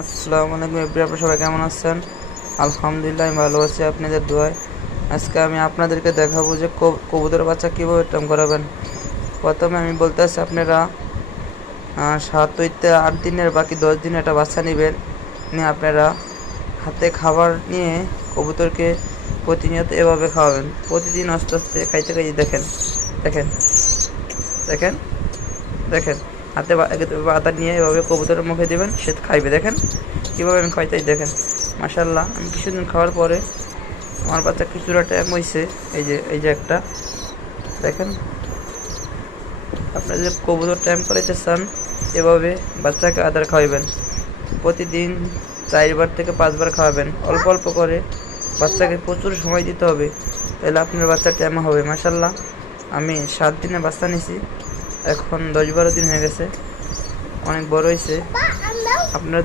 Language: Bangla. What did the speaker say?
আসসালামু আলাইকুম এভরিওয়ান, আপনারা সবাই কেমন আছেন? আলহামদুলিল্লাহ আমি ভালো আছি আপনাদের দোয়ায়। আজকে আমি আপনাদেরকে দেখাবো যে কবুতর বাচ্চা কীভাবে টাম করাবেন। প্রথমে আমি বলতেছি আপনারা 7 হইতে 8 দিনের বাকি 10 দিনে একটা বাচ্চা নেবেন, নিয়ে আপনারা হাতে খাবার নিয়ে কবুতরকে প্রতিনিয়ত এভাবে খাওয়াবেন। প্রতিদিন আস্তে আস্তে খাইতে খাইতে দেখেন দেখেন দেখেন দেখেন হাতে আদা নিয়ে এভাবে কবুতরের মুখে দেবেন, সে খাইবে। দেখেন কীভাবে আমি খাইতেই দেখেন। মাশাল্লাহ, আমি কিছুদিন খাওয়ার পরে আমার বাচ্চা কিছুটা টাইম হয়েছে। এই যে একটা দেখেন। আপনারা যদি কবুতর টাইম করাইতে চান, এভাবে বাচ্চাকে আদার খাওয়াবেন। প্রতিদিন 4বার থেকে 5বার খাওয়াবেন, অল্প অল্প করে। বাচ্চাকে প্রচুর সময় দিতে হবে, তাহলে আপনার বাচ্চার টাইম হবে। মাশাল্লাহ, আমি 7 দিনে বাচ্চা নিছি, এখন 10-12 দিন হয়ে গেছে, অনেক বড় হয়েছে। আপনারা